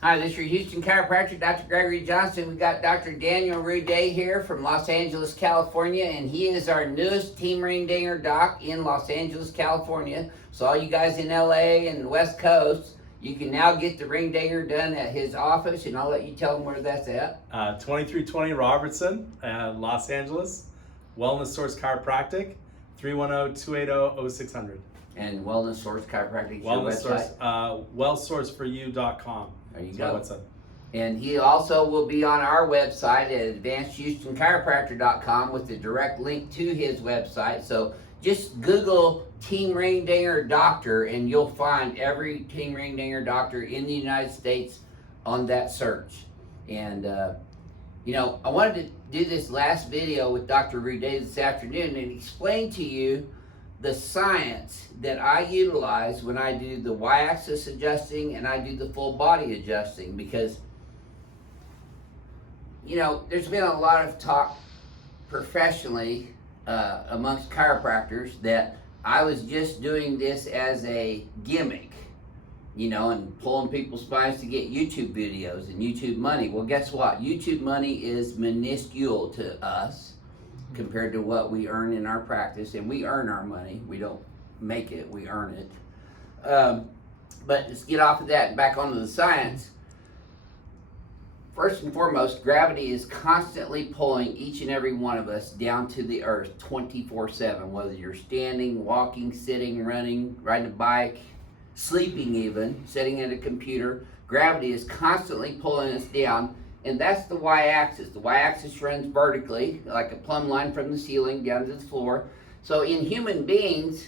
Hi, this is your Houston chiropractor, Dr. Gregory Johnson. We got Dr. Daniel Ruday here from Los Angeles, California, and he is our newest Team Ring Dinger doc in Los Angeles, California. So all you guys in LA and the West Coast, you can now get the ring dinger done at his office, and I'll let you tell them where that's at. 2320 Robertson, Los Angeles. Wellness Source Chiropractic, 310-280-0600. And Wellness Source Chiropractic, Wellness your Source, website. wellsourceforyou.com. There you That's go. my website. And he also will be on our website at advancedhoustonchiropractor.com with the direct link to his website. So just Google Team Ring Dinger Doctor and you'll find every Team Ring Dinger doctor in the United States on that search. And, I wanted to do this last video with Dr. Ruday this afternoon and explain to you the science that I utilize when I do the y-axis adjusting and I do the full body adjusting, because there's been a lot of talk professionally amongst chiropractors that I was just doing this as a gimmick, and pulling people's spines to get YouTube videos and YouTube money. Well, guess what? YouTube money is minuscule to us compared to what we earn in our practice, and we earn our money. We don't make it, we earn it. But let's get off of that and back onto the science. First and foremost, gravity is constantly pulling each and every one of us down to the earth 24/7, whether you're standing, walking, sitting, running, riding a bike, sleeping even, sitting at a computer. Gravity is constantly pulling us down. And that's the y-axis. The y-axis runs vertically, like a plumb line from the ceiling down to the floor. So in human beings,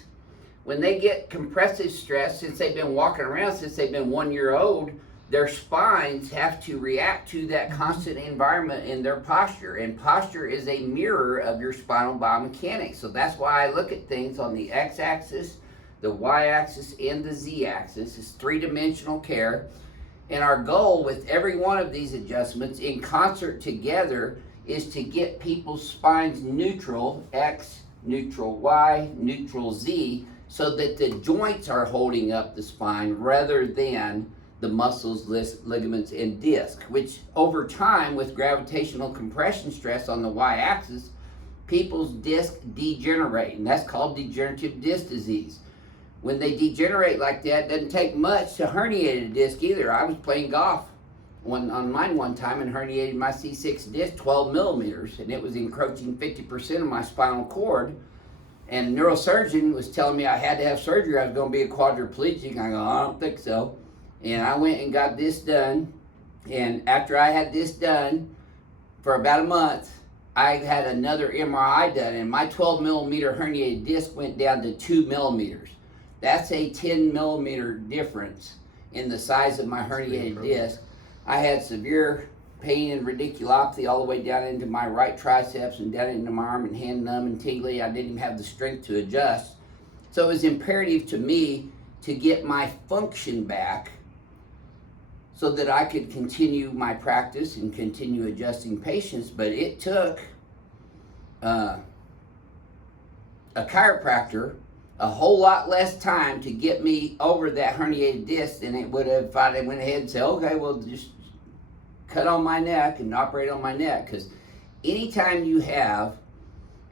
when they get compressive stress, since they've been walking around since they've been 1 year old, their spines have to react to that constant environment in their posture. And posture is a mirror of your spinal biomechanics. So that's why I look at things on the x-axis, the y-axis, and the z-axis. It's three-dimensional care. And our goal with every one of these adjustments in concert together is to get people's spines neutral, X, neutral Y, neutral Z, so that the joints are holding up the spine rather than the muscles, ligaments, and disc, which over time with gravitational compression stress on the y-axis, people's disc degenerate, and that's called degenerative disc disease. When they degenerate like that, it doesn't take much to herniate a disc either. I was playing golf on mine one time and herniated my C6 disc 12 millimeters, and it was encroaching 50% of my spinal cord. And the neurosurgeon was telling me I had to have surgery. I was going to be a quadriplegic. I go, I don't think so. And I went and got this done. And after I had this done for about a month, I had another MRI done, and my 12 millimeter herniated disc went down to 2 millimeters. That's a 10 millimeter difference in the size of my herniated disc. I had severe pain and radiculopathy all the way down into my right triceps and down into my arm and hand, numb and tingly. I didn't even have the strength to adjust. So it was imperative to me to get my function back so that I could continue my practice and continue adjusting patients. But it took a chiropractor a whole lot less time to get me over that herniated disc than it would have if I went ahead and said, okay, well, just cut on my neck and operate on my neck. Because anytime you have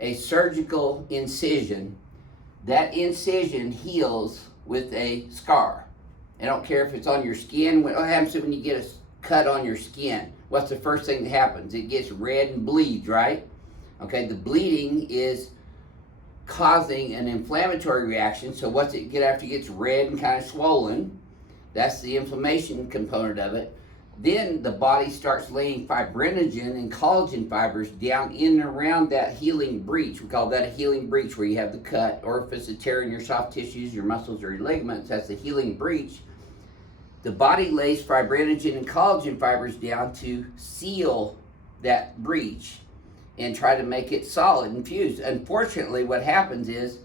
a surgical incision, that incision heals with a scar. I don't care if it's on your skin. What happens when you get a cut on your skin? What's the first thing that happens? It gets red and bleeds, right? Okay, the bleeding is causing an inflammatory reaction. So what's it get after it gets red and kind of swollen? That's the inflammation component of it. Then the body starts laying fibrinogen and collagen fibers down in and around that healing breach. We call that a healing breach, where you have the cut, or if it's a tear in your soft tissues, your muscles, or your ligaments, that's a healing breach. The body lays fibrinogen and collagen fibers down to seal that breach and try to make it solid and fused. Unfortunately, what happens is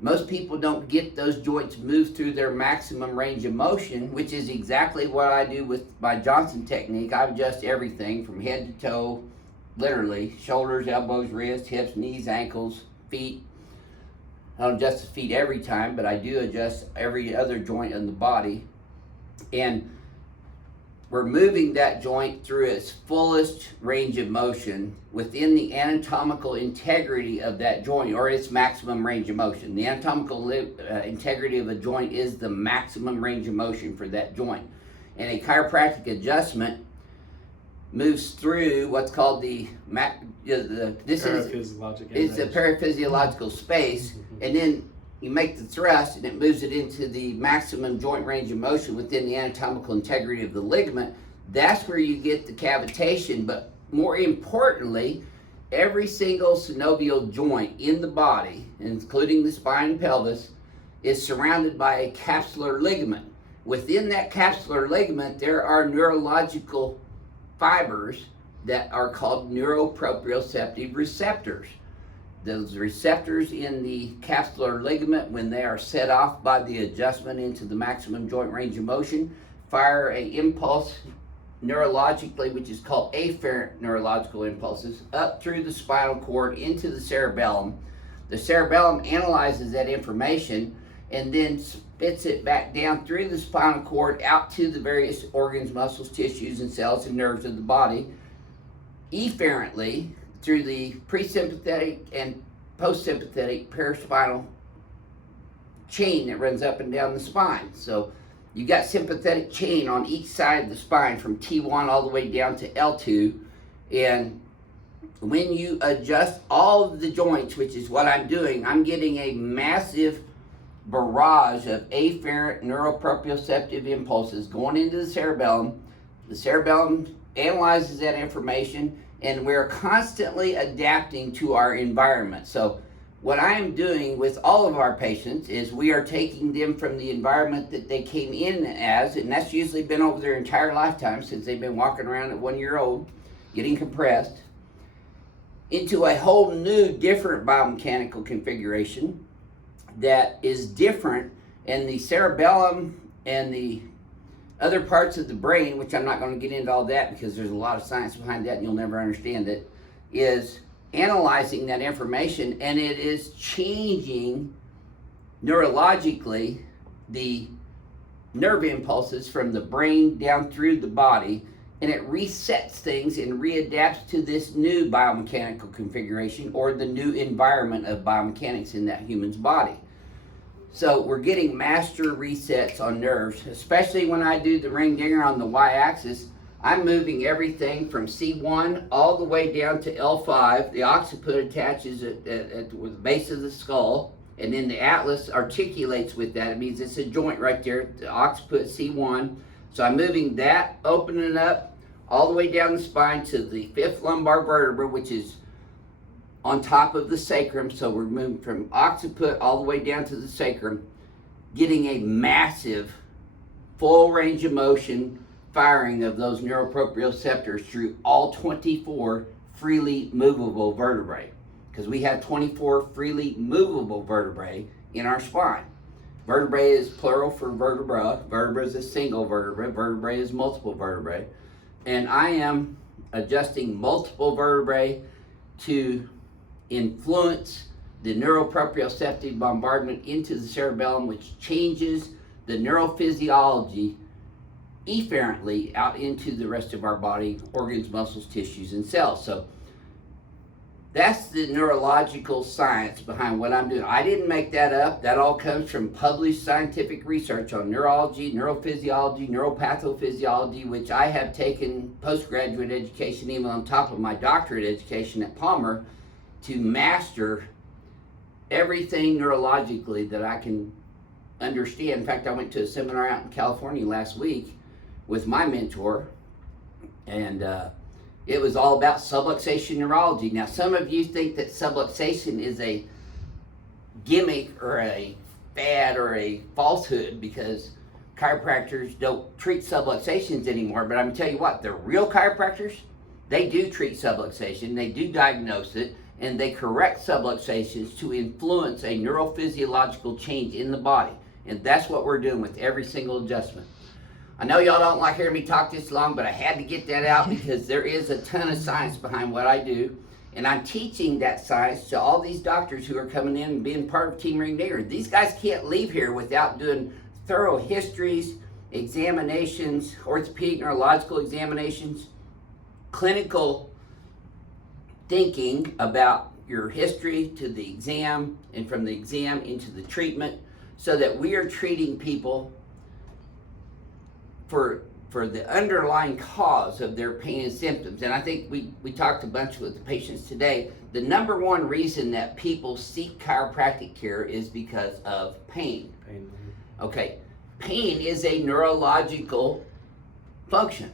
most people don't get those joints moved through their maximum range of motion, which is exactly what I do with my Johnson technique. I adjust everything from head to toe, literally, shoulders, elbows, wrists, hips, knees, ankles, feet. I don't adjust the feet every time, but I do adjust every other joint in the body. And we're moving that joint through its fullest range of motion within the anatomical integrity of that joint, or its maximum range of motion. The anatomical integrity of a joint is the maximum range of motion for that joint. And a chiropractic adjustment moves through what's called the paraphysiological space, and then you make the thrust and it moves it into the maximum joint range of motion within the anatomical integrity of the ligament. That's where you get the cavitation, but more importantly, every single synovial joint in the body, including the spine and pelvis, is surrounded by a capsular ligament. Within that capsular ligament, there are neurological fibers that are called neuroproprioceptive receptors. Those receptors in the capsular ligament, when they are set off by the adjustment into the maximum joint range of motion, fire an impulse neurologically, which is called afferent neurological impulses, up through the spinal cord into the cerebellum. The cerebellum analyzes that information and then spits it back down through the spinal cord out to the various organs, muscles, tissues, and cells and nerves of the body, efferently, through the presympathetic and postsympathetic paraspinal chain that runs up and down the spine. So you got sympathetic chain on each side of the spine from T1 all the way down to L2. And when you adjust all of the joints, which is what I'm doing, I'm getting a massive barrage of afferent neuroproprioceptive impulses going into the cerebellum. The cerebellum analyzes that information, and we're constantly adapting to our environment. So what I am doing with all of our patients is we are taking them from the environment that they came in as, and that's usually been over their entire lifetime since they've been walking around at 1 year old, getting compressed, into a whole new, different biomechanical configuration that is different, and the cerebellum and the other parts of the brain, which I'm not going to get into all that because there's a lot of science behind that and you'll never understand it, is analyzing that information, and it is changing neurologically the nerve impulses from the brain down through the body, and it resets things and readapts to this new biomechanical configuration or the new environment of biomechanics in that human's body. So we're getting master resets on nerves, especially when I do the ring dinger on the y-axis. I'm moving everything from C1 all the way down to L5. The occiput attaches at the base of the skull, and then the atlas articulates with that. It means it's a joint right there, the occiput C1. So I'm moving that, opening up all the way down the spine to the fifth lumbar vertebra, which is on top of the sacrum. So we're moving from occiput all the way down to the sacrum, getting a massive full range of motion firing of those neuroproprioceptors through all 24 freely movable vertebrae, because we have 24 freely movable vertebrae in our spine. Vertebrae is plural for vertebra. Vertebra is a single vertebra. Vertebrae is multiple vertebrae. And I am adjusting multiple vertebrae to influence the neuroproprioceptive bombardment into the cerebellum, which changes the neurophysiology efferently out into the rest of our body, organs, muscles, tissues, and cells. So that's the neurological science behind what I'm doing. I didn't make that up. That all comes from published scientific research on neurology, neurophysiology, neuropathophysiology, which I have taken postgraduate education even on top of my doctorate education at Palmer to master everything neurologically that I can understand. In fact, I went to a seminar out in California last week with my mentor, and it was all about subluxation neurology. Now, some of you think that subluxation is a gimmick or a fad or a falsehood because chiropractors don't treat subluxations anymore, but I'm going to tell you what, the real chiropractors, they do treat subluxation, they do diagnose it, and they correct subluxations to influence a neurophysiological change in the body. And that's what we're doing with every single adjustment. I know y'all don't like hearing me talk this long, but I had to get that out because there is a ton of science behind what I do. And I'm teaching that science to all these doctors who are coming in and being part of Team Ring Dinger. These guys can't leave here without doing thorough histories examinations, orthopedic neurological examinations, clinical thinking about your history to the exam, and from the exam into the treatment, so that we are treating people for the underlying cause of their pain and symptoms. And I think we talked a bunch with the patients today. The number one reason that people seek chiropractic care is because of pain. Okay, pain is a neurological function.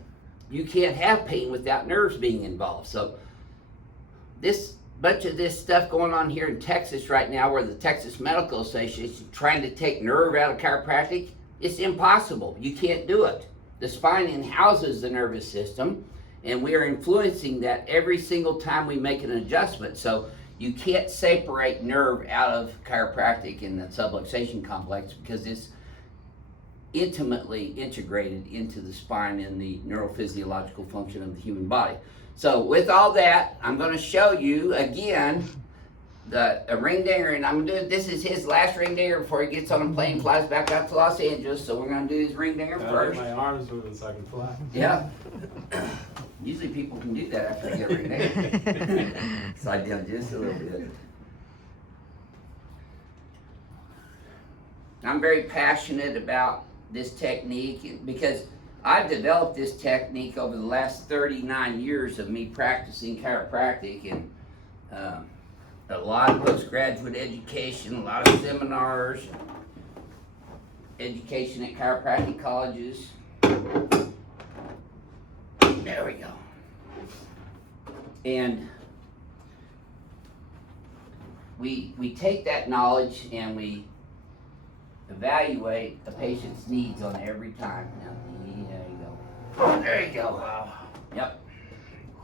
You can't have pain without nerves being involved. So this bunch of this stuff going on here in Texas right now, where the Texas Medical Association is trying to take nerve out of chiropractic, it's impossible. You can't do it. The spine houses the nervous system, and we are influencing that every single time we make an adjustment. So you can't separate nerve out of chiropractic in the subluxation complex, because it's intimately integrated into the spine and the neurophysiological function of the human body. So with all that, I'm going to show you again a ring dinger, and I'm gonna do this is his last ring dinger before he gets on a plane and flies back out to Los Angeles. So we're going to do his ring dinger first. My arms moving so I can fly. Yeah. Usually people can do that after they get a ring dinger. Slide down just a little bit. I'm very passionate about this technique because I've developed this technique over the last 39 years of me practicing chiropractic, and a lot of postgraduate education, a lot of seminars, education at chiropractic colleges. There we go. And we take that knowledge and we evaluate a patient's needs on every time. Now, there you go. There you go. Wow. Yep.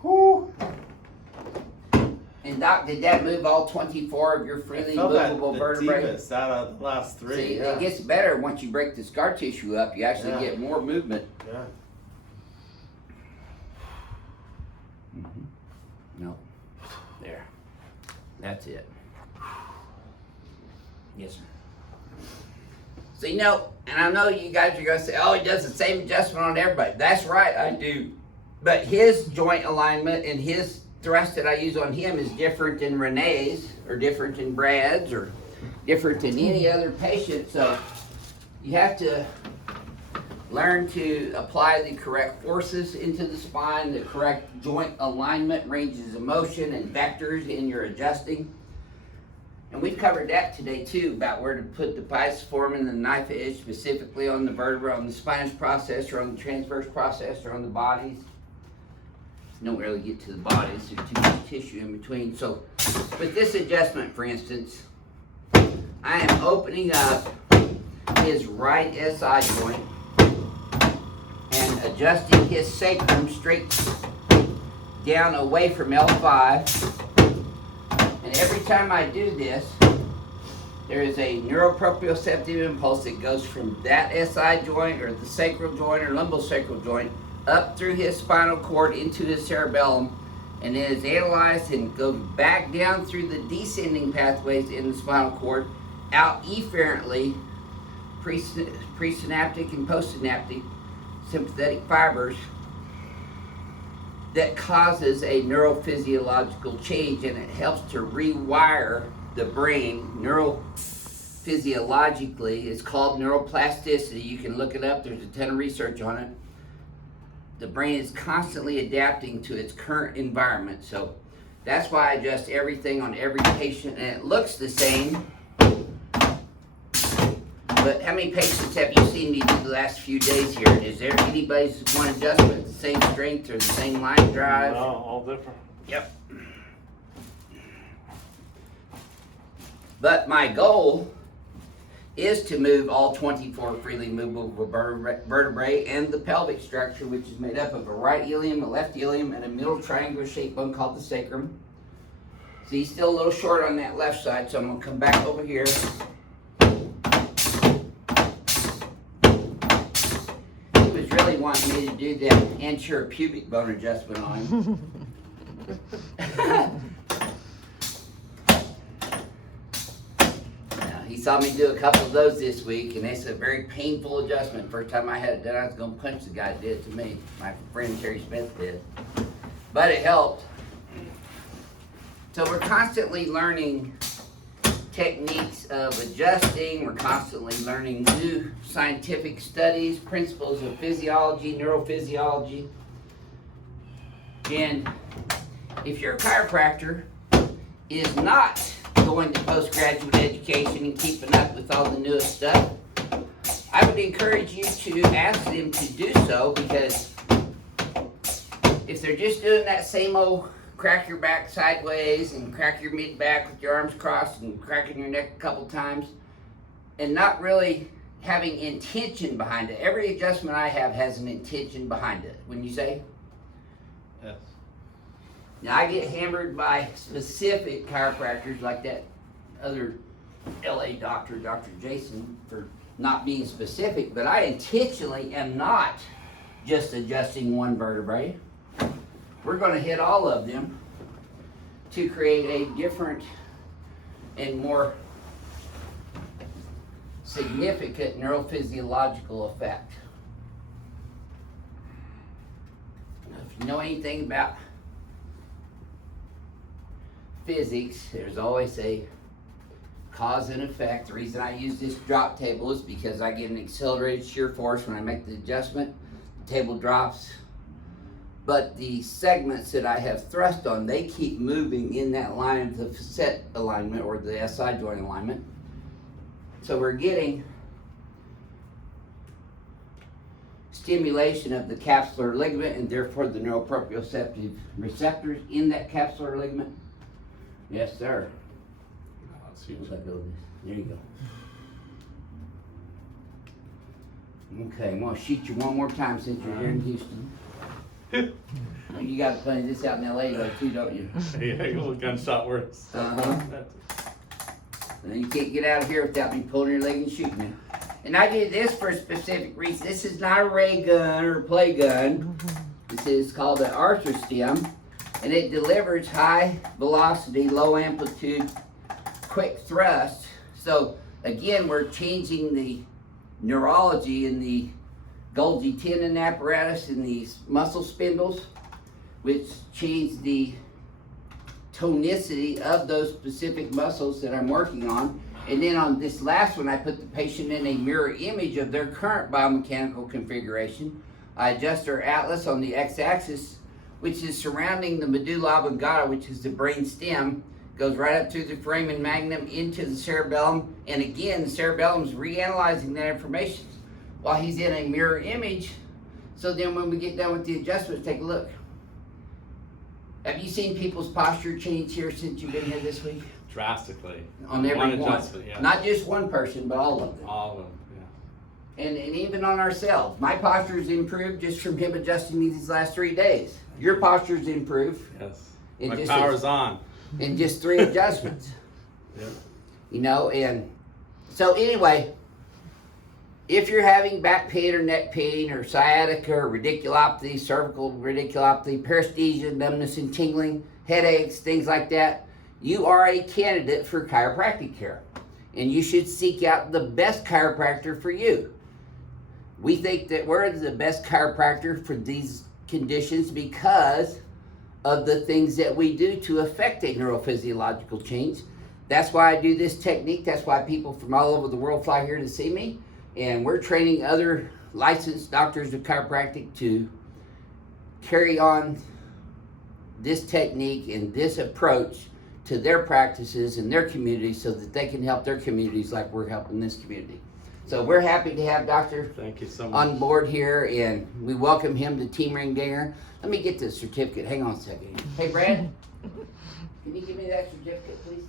Whoo. And Doc, did that move all 24 of your freely movable vertebrae? Deepest out of the last three. See, yeah. It gets better once you break the scar tissue up. You actually get more movement. Yeah. No. There. That's it. Yes, sir. So, you know, and I know you guys are going to say, oh, he does the same adjustment on everybody. That's right, I do. But his joint alignment and his thrust that I use on him is different than Renee's, or different than Brad's, or different than any other patient. So you have to learn to apply the correct forces into the spine, the correct joint alignment, ranges of motion, and vectors in your adjusting. And we've covered that today too, about where to put the pisiform and the knife edge specifically on the vertebra, on the spinous process, or on the transverse process, or on the bodies. Don't really get to the bodies, there's too much tissue in between. So with this adjustment, for instance, I am opening up his right SI joint and adjusting his sacrum straight down away from L5. And every time I do this, there is a neuroproprioceptive impulse that goes from that SI joint, or the sacral joint, or lumbosacral joint, up through his spinal cord into his cerebellum, and then is analyzed and goes back down through the descending pathways in the spinal cord, out efferently, presynaptic and postsynaptic sympathetic fibers, that causes a neurophysiological change, and it helps to rewire the brain neurophysiologically. It's called neuroplasticity. You can look it up. There's a ton of research on it. The brain is constantly adapting to its current environment. So that's why I adjust everything on every patient, and it looks the same. But how many patients have you seen me do the last few days here? Is there anybody's one adjustment, the same strength or the same line drive? No, all different. Yep. But my goal is to move all 24 freely movable vertebrae and the pelvic structure, which is made up of a right ilium, a left ilium, and a middle triangular shaped bone called the sacrum. See, he's still a little short on that left side, so I'm going to come back over here. He was really wanting me to do that anterior pubic bone adjustment on him. He saw me do a couple of those this week, and it's a very painful adjustment. First time I had it done, I was gonna punch the guy that did it to me. My friend Terry Smith did. But it helped. So we're constantly learning techniques of adjusting. We're constantly learning new scientific studies, principles of physiology, neurophysiology. And if your chiropractor is not going to postgraduate education and keeping up with all the newest stuff, I would encourage you to ask them to do so, because if they're just doing that same old crack your back sideways and crack your mid back with your arms crossed and cracking your neck a couple times and not really having intention behind it. Every adjustment I have has an intention behind it, wouldn't you say? Yes. Now I get hammered by specific chiropractors like that other LA doctor, Dr. Jason, for not being specific, but I intentionally am not just adjusting one vertebrae. We're going to hit all of them to create a different and more significant neurophysiological effect. Now, if you know anything about physics, there's always a cause and effect. The reason I use this drop table is because I get an accelerated shear force when I make the adjustment. The table drops. But the segments that I have thrust on, they keep moving in that line of the facet alignment or the SI joint alignment. So we're getting stimulation of the capsular ligament and therefore the neuroproprioceptive receptors in that capsular ligament. Yes, sir. There you go. Okay, I'm going to shoot you one more time since you're here in Houston. You got plenty of this out in LA though too, don't you? Yeah, a little gunshot works. And you can't get out of here without me pulling your leg and shooting you. And I did this for a specific reason. This is not a ray gun or a play gun. This is called an arthrostim, and it delivers high velocity, low amplitude, quick thrust. So again, we're changing the neurology in the Golgi tendon apparatus in these muscle spindles, which change the tonicity of those specific muscles that I'm working on. And then on this last one, I put the patient in a mirror image of their current biomechanical configuration. I adjust their atlas on the x-axis, which is surrounding the medulla oblongata, which is the brain stem, goes right up through the foramen magnum into the cerebellum. And again, the cerebellum is reanalyzing that information while he's in a mirror image. So then when we get done with the adjustments, take a look. Have you seen people's posture change here since you've been here this week? Drastically. On every one. Yeah. Not just one person, but all of them. All of them, yeah. And even on ourselves. My posture's improved just from him adjusting me these last 3 days. Your posture's improved. Yes. In My just power's on. In just 3 adjustments. Yep. You know, and so anyway, if you're having back pain or neck pain or sciatica or radiculopathy, cervical radiculopathy, paresthesia, numbness and tingling, headaches, things like that, you are a candidate for chiropractic care. And you should seek out the best chiropractor for you. We think that we're the best chiropractor for these conditions because of the things that we do to affect a neurophysiological change. That's why I do this technique. That's why people from all over the world fly here to see me. And we're training other licensed doctors of chiropractic to carry on this technique and this approach to their practices and their communities so that they can help their communities like we're helping this community. So we're happy to have Dr. Thank you so much. On board here, and we welcome him to Team Ring Dinger. Let me get the certificate. Hang on a second. Hey, Brad, can you give me that certificate, please?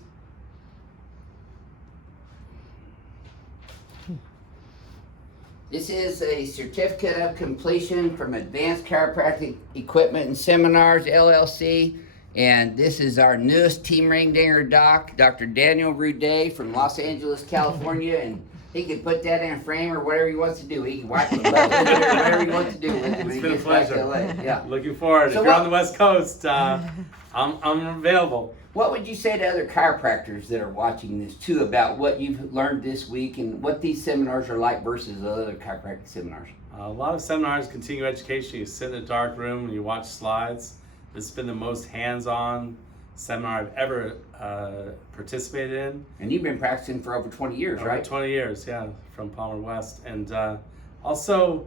This is a certificate of completion from Advanced Chiropractic Equipment and Seminars, LLC. And this is our newest Team Ring Dinger doc, Dr. Daniel Rude from Los Angeles, California. And he can put that in a frame or whatever he wants to do. He can wipe the butt with it or whatever he wants to do with it when he gets back to LA. Yeah. Looking forward. So if you're on the West Coast, I'm available. What would you say to other chiropractors that are watching this too about what you've learned this week and what these seminars are like versus other chiropractic seminars? A lot of seminars, continuing education, you sit in a dark room and you watch slides. This has been the most hands-on seminar I've ever participated in. And you've been practicing for over 20 years, Over right? 20 years, yeah, from Palmer West. And also,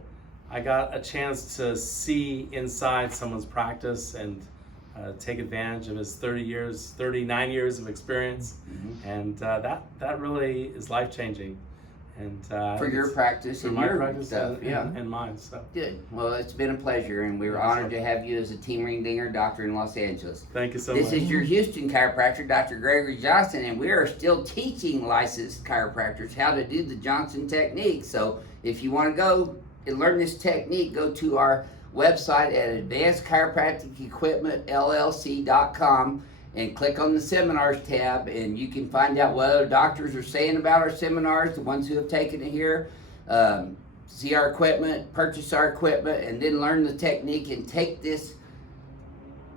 I got a chance to see inside someone's practice and take advantage of his 39 years of experience. Mm-hmm. And that really is life-changing. And For your practice for and my your practice stuff, yeah. and mine. So Good. Well, it's been a pleasure, and we're honored to have you as a team ring dinger doctor in Los Angeles. thank you so This much. is your Houston chiropractor, Dr. Gregory Johnson, and we are still teaching licensed chiropractors how to do the Johnson technique. So if you want to go and learn this technique, go to our website at advancedchiropracticequipmentllc.com and click on the seminars tab, and you can find out what other doctors are saying about our seminars, the ones who have taken it here, see our equipment, purchase our equipment, and then learn the technique and take this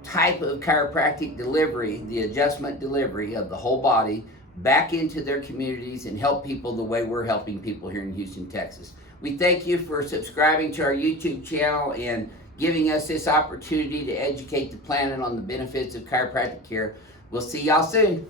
type of chiropractic delivery, the adjustment delivery of the whole body, back into their communities and help people the way we're helping people here in Houston, Texas. We thank you for subscribing to our YouTube channel and giving us this opportunity to educate the planet on the benefits of chiropractic care. We'll see y'all soon.